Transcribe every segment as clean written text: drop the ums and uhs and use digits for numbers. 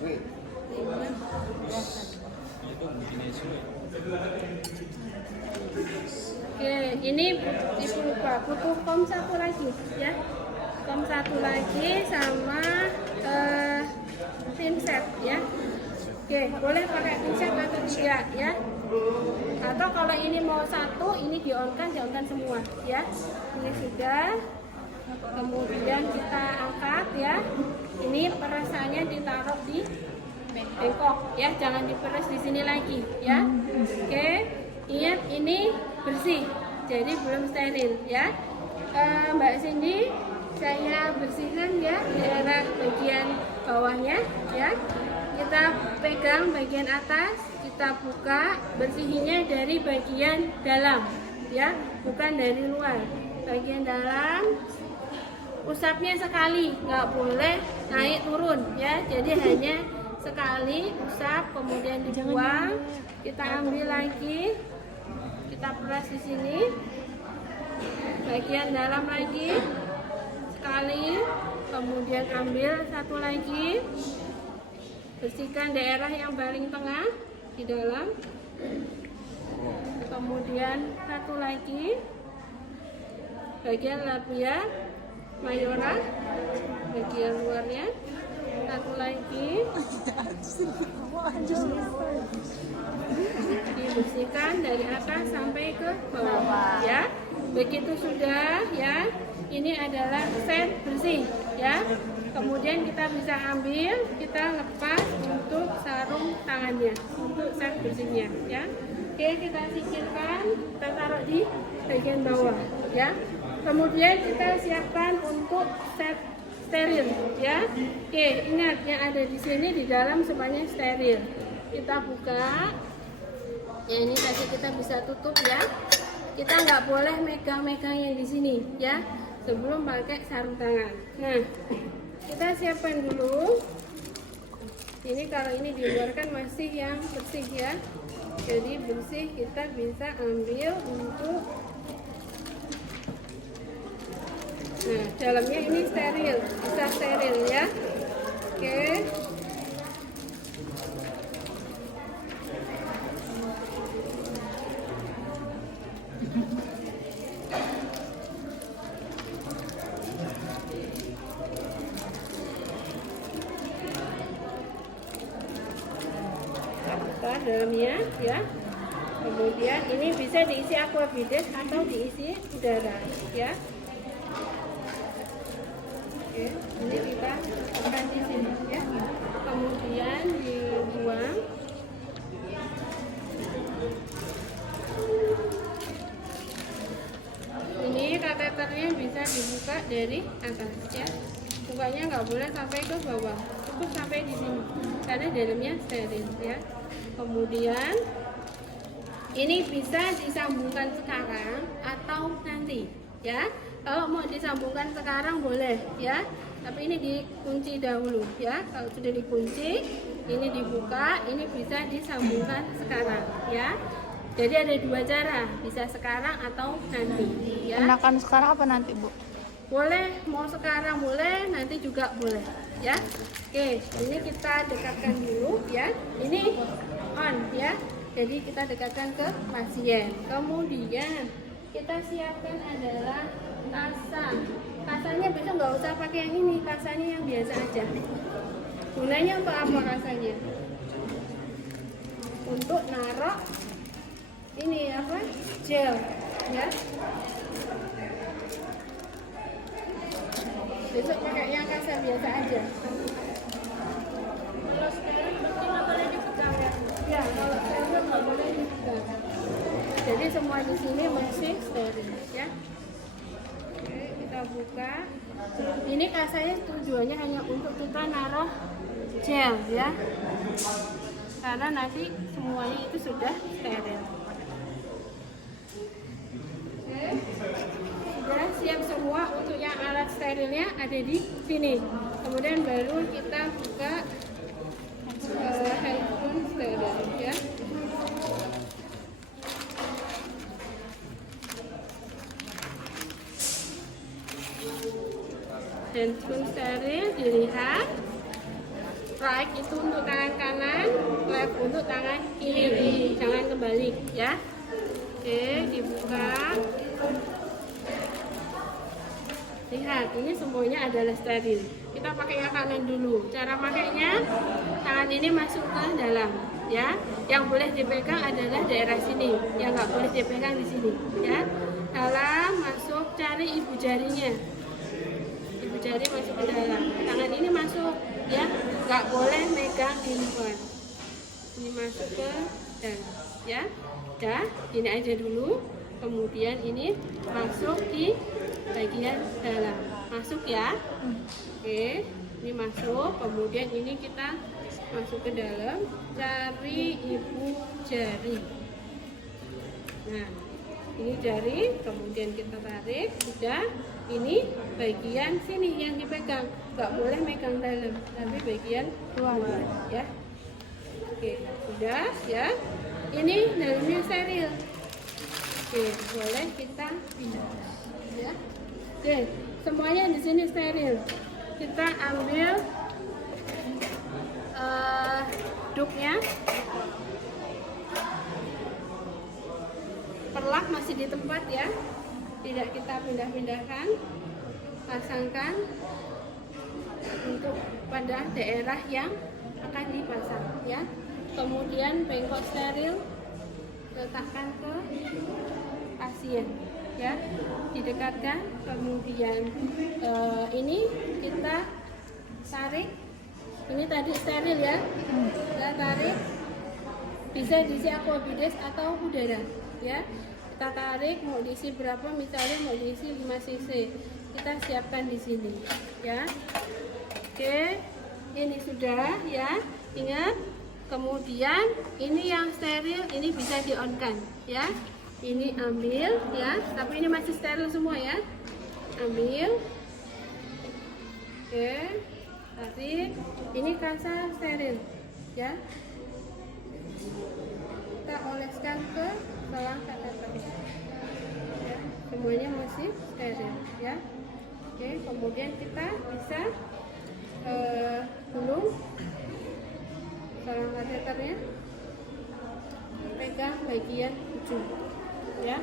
Oke, ini Ibu lupa butuh kom satu lagi ya. Kom satu lagi sama pinset ya. Oke, boleh pakai pinset atau tidak ya. Atau kalau ini mau satu, ini di-on-kan semua ya. Ini sudah. Kemudian kita angkat ya. Ini perasannya ditaruh di bengkok ya, jangan diperes di sini lagi ya. Oke, ingat ini bersih, jadi belum steril ya. Mbak Cindy, saya bersihkan ya daerah bagian bawahnya ya. Kita pegang bagian atas, kita buka, bersihinnya dari bagian dalam ya, bukan dari luar. Bagian dalam, usapnya sekali, nggak boleh naik turun ya. Jadi hanya sekali usap, kemudian dibuang. Kita ambil lagi, kita peras di sini, bagian dalam lagi sekali, kemudian ambil satu lagi, bersihkan daerah yang paling tengah di dalam, kemudian satu lagi bagian labia mayora, bagian luarnya, satu lagi dibersihkan dari atas sampai ke bawah ya. Begitu sudah ya, ini adalah set bersih ya. Kemudian kita bisa ambil, kita lepas untuk sarung tangannya, untuk set bersihnya ya. Oke, kita singkirkan, kita taruh di bagian bawah ya. Kemudian kita siapkan untuk set steril ya. Oke, ingat yang ada di sini di dalam semuanya steril. Kita buka. Ya, ini tadi kita bisa tutup ya. Kita nggak boleh megang-megang yang di sini ya, sebelum pakai sarung tangan. Nah, kita siapkan dulu. Ini kalau ini di luar kan masih yang bersih ya. Jadi bersih kita bisa ambil untuk. Nah, dalamnya ini steril, bisa steril ya. Oke. Buka dalamnya ya. Kemudian ini bisa diisi aquabides atau diisi udara ya. Oke, ini kita akan di sini ya. Kemudian dibuang. Ini kateternya bisa dibuka dari atas ya. Bukanya nggak boleh sampai ke bawah, cukup sampai di sini karena dalamnya steril ya. Kemudian ini bisa disambungkan sekarang atau nanti ya. Kalau mau disambungkan sekarang boleh ya, tapi ini dikunci dahulu ya. Kalau sudah dikunci, ini dibuka, ini bisa disambungkan sekarang ya. Jadi ada dua cara, bisa sekarang atau nanti ya. Enakan sekarang apa nanti, Bu? Boleh, mau sekarang boleh, nanti juga boleh ya. Oke, ini kita dekatkan dulu ya. Ini on ya. Jadi kita dekatkan ke pasien. Kemudian kita siapkan adalah kasa. Kasanya besok nggak usah pakai yang ini, kasanya yang biasa aja. Gunanya untuk apa kasanya? Untuk naruh ini apa? Gel ya. Besok pakai yang kasa biasa aja. Kalau sekarang berarti nggak boleh dipegang ya? Ya, kalau sekarang nggak boleh dipegang. Jadi semua di sini masih steril ya. Oke, kita buka. Ini kasanya tujuannya hanya untuk kita naruh gel ya. Karena nanti semuanya itu sudah steril. Oke. Sudah siap semua untuk yang alat sterilnya ada di sini. Kemudian baru kita buka handphone steril ya. Handphone steril dilihat. Right itu untuk tangan kanan, left untuk tangan kiri. Jangan kembali ya. Oke, dibuka. Lihat, ini semuanya adalah steril. Kita pakai yang kanan dulu. Cara pakainya, tangan ini masuk ke dalam, ya. Yang boleh dipegang adalah daerah sini, yang nggak boleh dipegang di sini, ya. Dalam masuk, cari ibu jarinya. Ibu jari masuk ke dalam. Tangan ini masuk, ya. Nggak boleh megang di luar. Ini masuk ke dalam, ya. Dah, ini aja dulu. Kemudian ini masuk di bagian dalam, masuk ya. Oke, ini masuk, kemudian ini kita masuk ke dalam, cari ibu jari. Nah, ini jari, kemudian kita tarik, sudah. Ini bagian sini yang dipegang, nggak boleh megang dalam, tapi bagian luar ya. Oke, sudah ya. Ini dalamnya steril. Oke, boleh kita pindah ya. Oke, semuanya di sini steril. Kita ambil duknya. Perlak masih di tempat ya. Tidak kita pindah-pindahkan. Pasangkan untuk pada daerah yang akan dipasang ya. Kemudian bengkok steril letakkan ke pasien ya, didekatkan, kemudian ini kita tarik. Ini tadi steril ya, kita tarik, bisa diisi aquabides atau udara ya. Kita tarik, mau diisi berapa, misalnya mau diisi 5 cc, kita siapkan di sini ya. Oke, ini sudah ya, ingat. Kemudian ini yang steril, ini bisa di on kan ya. Ini ambil ya, tapi ini masih steril semua ya. Ambil. Oke, tarik. Ini kasa steril ya. Kita oleskan ke selang kateter ya. Semuanya masih steril ya. Oke, kemudian kita bisa gulung selang kateternya, pegang bagian ujung ya,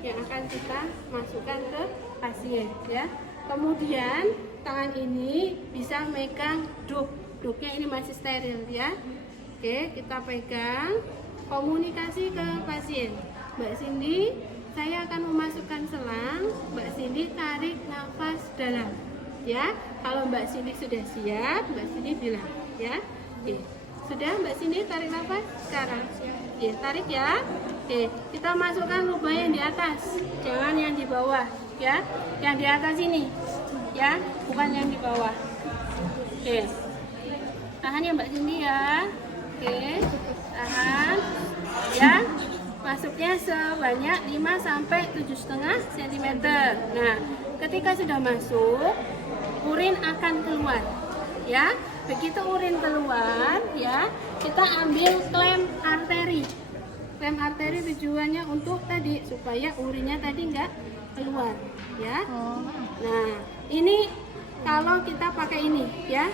yang akan kita masukkan ke pasien ya. Kemudian tangan ini bisa megang duknya ini masih steril ya. Oke, kita pegang, komunikasi ke pasien. Mbak Cindy, saya akan memasukkan selang. Mbak Cindy tarik nafas dalam ya. Kalau Mbak Cindy sudah siap, Mbak Cindy bilang ya. Oke, sudah Mbak Cindy tarik nafas sekarang. Oke, tarik ya. Oke, kita masukkan lubang yang di atas, jangan yang di bawah ya. Yang di atas ini ya, bukan yang di bawah. Oke, tahan ya Mbak Cindy ya. Oke, tahan ya. Masuknya sebanyak 5 sampai 7,5 cm. Nah, ketika sudah masuk, urin akan keluar ya. Begitu urin keluar ya, kita ambil klem arteri. Klem arteri tujuannya untuk tadi, supaya urinnya tadi enggak keluar ya. Nah, ini kalau kita pakai ini ya.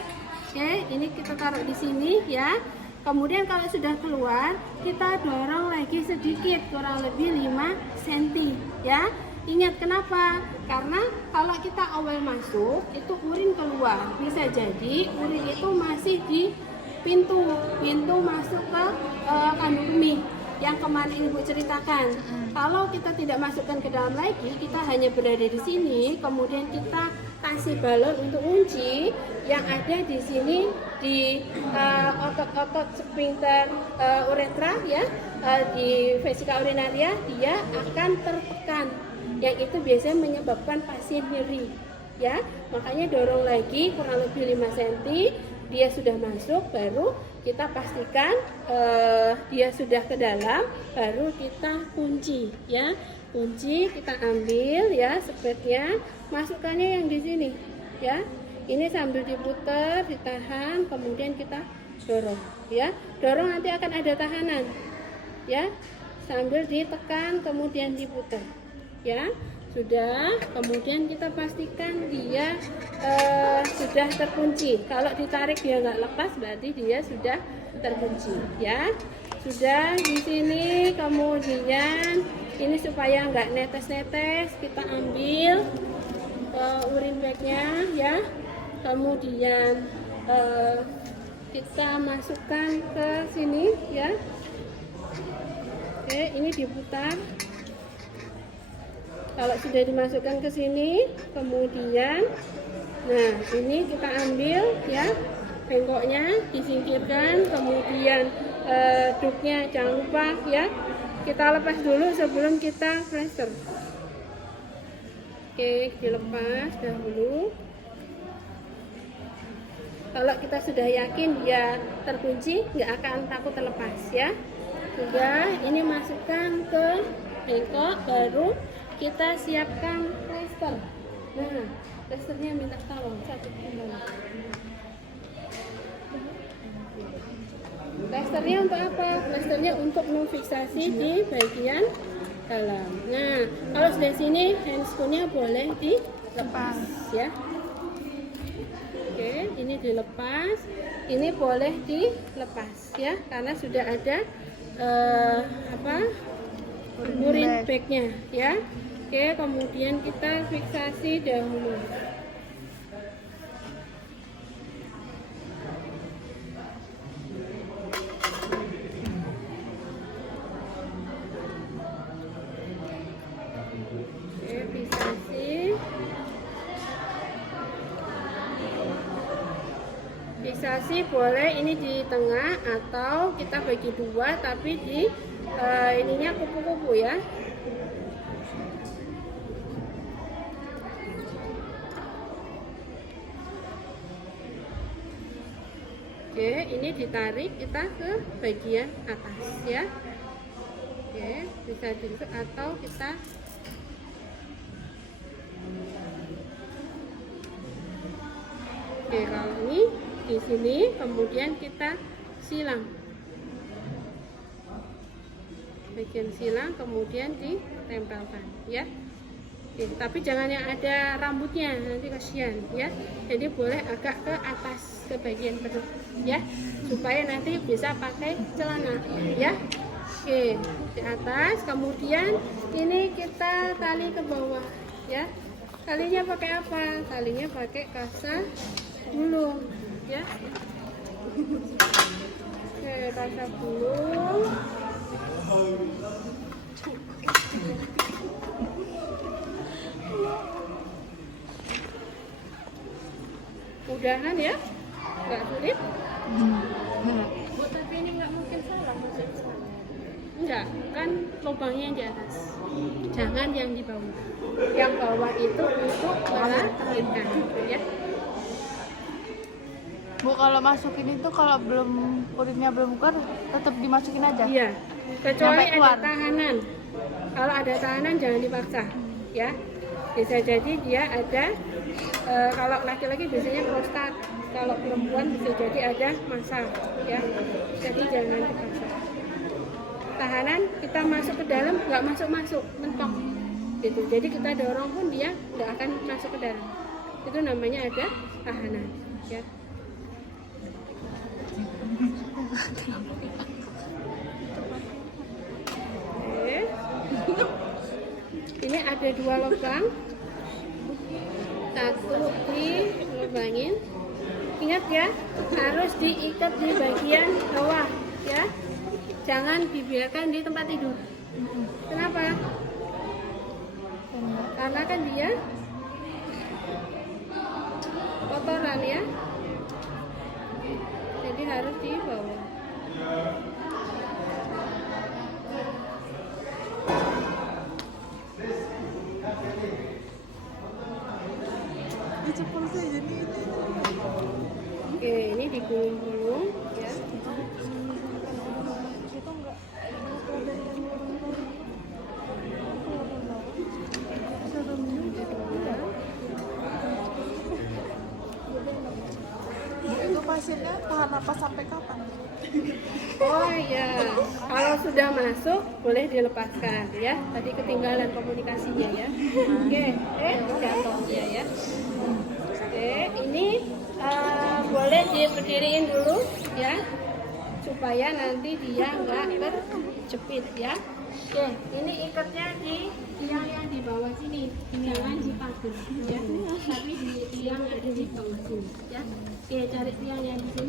Oke, ini kita taruh di sini ya. Kemudian kalau sudah keluar, kita dorong lagi sedikit, kurang lebih 5 cm ya. Ingat kenapa? Karena kalau kita awal masuk, itu urin keluar. Bisa jadi urin itu masih di pintu masuk ke kandung kemih yang kemarin Ibu ceritakan. Kalau kita tidak masukkan ke dalam lagi, kita hanya berada di sini, kemudian kita kasih balon untuk kunci yang ada di sini di otot-otot sphincter uretra ya, di vesika urinaria, dia akan tertekan, yang itu biasanya menyebabkan pasien nyeri ya. Makanya dorong lagi kurang lebih 5 cm, dia sudah masuk, baru kita pastikan dia sudah ke dalam, baru kita kunci ya. Kunci kita ambil ya, spetnya, masukkannya yang di sini ya. Ini sambil diputar, ditahan, kemudian kita dorong ya. Dorong nanti akan ada tahanan ya, sambil ditekan kemudian diputar ya. Sudah, kemudian kita pastikan dia sudah terkunci. Kalau ditarik dia nggak lepas, berarti dia sudah terkunci, ya. Sudah di sini, kemudian ini supaya nggak netes-netes, kita ambil urin bagnya, ya. Kemudian kita masukkan ke sini, ya. Oke, ini diputar. Kalau sudah dimasukkan ke sini, kemudian, nah ini kita ambil, ya, bengkoknya disingkirkan, kemudian duknya jangan lupa, ya, kita lepas dulu sebelum kita plester. Oke, dilepas dahulu. Kalau kita sudah yakin dia terkunci, nggak akan takut terlepas, ya. Sudah, ini masukkan ke bengkok, baru kita siapkan plester. Nah, plesternya minta tolong satu kembali. Plesternya untuk apa? Plesternya untuk memfiksasi di bagian dalam. Nah, kalau sudah sini handscoon-nya boleh dilepas, ya. Oke, ini dilepas. Ini boleh dilepas, ya, karena sudah ada urin bagnya, ya. Oke, kemudian kita fiksasi dahulu. Oke, fiksasi. Fiksasi boleh ini di tengah atau kita bagi dua, tapi di ininya kupu-kupu, ya. Oke, ini ditarik kita ke bagian atas, ya. Oke, bisa ditusuk atau kita Oke, kalau ini di sini kemudian kita silang. Bagian silang kemudian ditempelkan, ya. Oke, tapi jangan yang ada rambutnya, nanti kasihan, ya. Jadi boleh agak ke atas, ke bagian perut, ya, supaya nanti bisa pakai celana, ya. Oke, di atas, kemudian ini kita tali ke bawah, ya. Talinya pakai apa? Talinya pakai kasa gulung, ya. Oke, kasa gulung. Mudahan, ya, nggak sulit. Bu, tapi ini nggak mungkin salah, enggak, kan lubangnya yang di atas, jangan yang di bawah. Yang bawah itu untuk melahirkan, ya. Bu, kalau masukin itu kalau urinnya belum keluar tetap dimasukin aja? Iya, kecuali Sampai keluar. ada tahanan. Kalau ada tahanan jangan dipaksa, ya. Bisa jadi dia ada kalau laki-laki biasanya prostat, kalau perempuan bisa jadi ada massa, ya. Jadi jangan dipaksa. Tahanan kita masuk ke dalam nggak masuk mentok, gitu. Jadi kita dorong pun dia nggak akan masuk ke dalam. Itu namanya ada tahanan, ya. Oke. Ini ada dua lubang, satu dilubangin. Ingat, ya, harus diikat di bagian bawah, ya. Jangan dibiarkan di tempat tidur. Kenapa? Karena kan dia kotoran, ya. Jadi harus di bawah. Oke, ini digulung-gulung, ya. pasiennya tahan napas sampai kapan? Oh iya, kalau sudah masuk boleh dilepaskan ya. Tadi ketinggalan komunikasinya ya. Oke, jatuh ya. Oke, ini boleh diberdiriin dulu ya, supaya nanti dia nggak terjepit ya. Oke, ini ikatnya di tiang yang di bawah sini, jangan di pagar ya, tapi di tiang yang ada di bawah sini ya. Oke, cari tiang yang di sini.